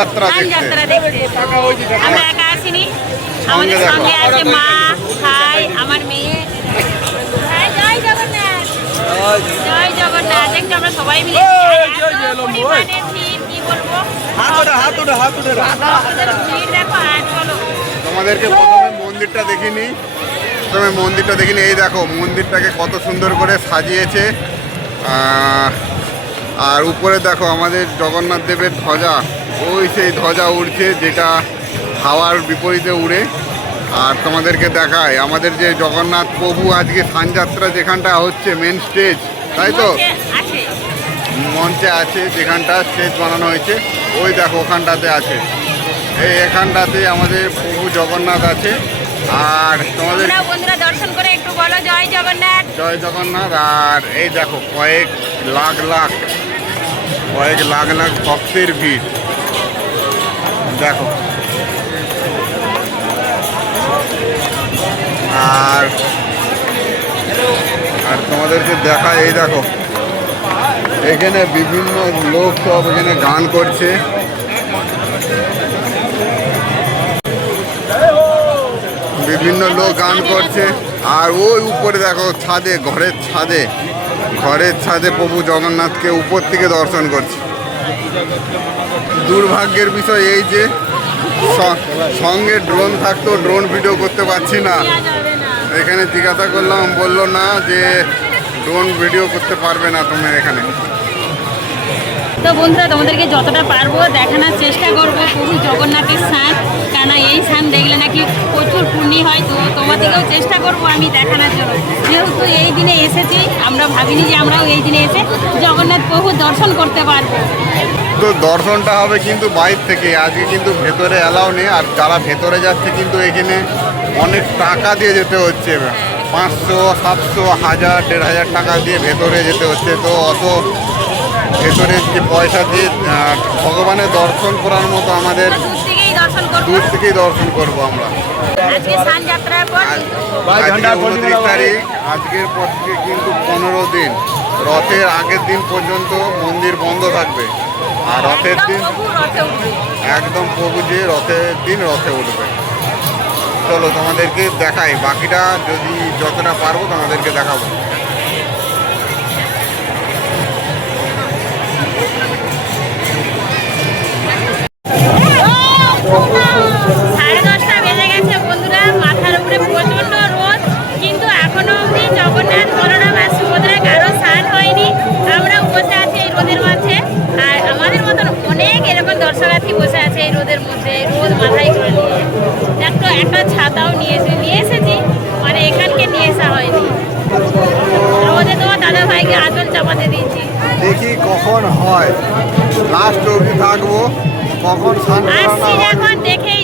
যাত্রা দেখতে। আমরা একা আসিনি, আমাদের সঙ্গে আছে মা, ভাই, আমার মেয়ে। জয় জগন্নাথ, জয় জগন্নাথ। একটু আমরা সবাই মিলে পরিমাণে ভিড়, কি বলবো, ভিড় দেখো। আর চলো তোমাদেরকে প্রথমে মন্দিরটা দেখিনি, এই দেখো মন্দিরটাকে কত সুন্দর করে সাজিয়েছে। আর উপরে দেখো আমাদের জগন্নাথ দেবের ধ্বজা, ওই সেই ধ্বজা উড়ছে, যেটা হাওয়ার বিপরীতে উড়ে। আর তোমাদেরকে দেখায় আমাদের যে জগন্নাথ প্রভু আজকে স্নানযাত্রা যেখানটা হচ্ছে, মেন স্টেজ, তাই তো মঞ্চে আছে, যেখানটা স্টেজ বানানো হয়েছে, ওই দেখো ওখানটাতে আছে। এখানটাতে আমাদের প্রভু জগন্নাথ আছে। আর তোমাদের বন্ধুরা দর্শন করে একটু বলো জয় জগন্নাথ, জয় জগন্নাথ। আর এই দেখো কয়েক লাখ ভক্তের ভিড় দেখো। আর তোমাদেরকে দেখা, এই দেখো এখানে বিভিন্ন লোক সব এখানে গান করছে। বিভিন্ন লোক গান করছে। আর ওই উপরে দেখো ছাদে, ঘরের ছাদে প্রভু জগন্নাথকে উপর থেকে দর্শন করছে। দুর্ভাগ্যের বিষয় এই যে সঙ্গে ড্রোন থাকতো, ড্রোন ভিডিও করতে পারছি না। এখানে জিজ্ঞাসা করলাম, বললো না যে ড্রোন ভিডিও করতে পারবে না তোমার এখানে। তো বন্ধুরা তোমাদেরকে যতটা পারবো দেখানোর চেষ্টা করবো প্রভু জগন্নাথের স্নান, কেন এই স্নান দেখলে নাকি প্রচুর পুণ্য হয়। তো তোমাদেরকেও চেষ্টা করবো আমি দেখানোর জন্য, যেহেতু এই দিনে এসেছি, আমরা ভাবিনি যে আমরাও এই দিনে এসে জগন্নাথ প্রভু দর্শন করতে পারবো। তো দর্শনটা হবে কিন্তু বাইরে থেকে, আজকে কিন্তু ভেতরে অ্যালাউ নেই। আর যারা ভেতরে যাচ্ছে কিন্তু এখানে অনেক টাকা দিয়ে যেতে হচ্ছে, 500, 700, 1000, 1500 টাকা দিয়ে ভেতরে যেতে হচ্ছে। তো অত ভেতরে যে পয়সা দিয়ে ভগবানের দর্শন করার মতো আমাদের দূর থেকেই দর্শন করবো আমরা। আজকে 29 তারিখ, আজকের পর থেকে কিন্তু 15 দিন, রথের আগের দিন পর্যন্ত মন্দির বন্ধ থাকবে। আর রথের দিন একদম প্রভু যে রথের দিন রথে উঠবে। চলো তোমাদেরকে দেখাই, বাকিটা যদি যতটা পারবো তোমাদেরকে দেখাবো। দর্শনার্থী বসে আছে এই রোদের মধ্যে, রোদ মাথায় করে নিয়ে। একটা ছাতাও নিয়ে এসেছি, মানে এখানকে নিয়ে আসা হয়নি। রোদে তোমার দাদা ভাইকে আঁচল চাপাতে দিয়েছি। দেখি কখন হয়, লাস্ট অবধি থাকবো, কখন আসছি যখন দেখেই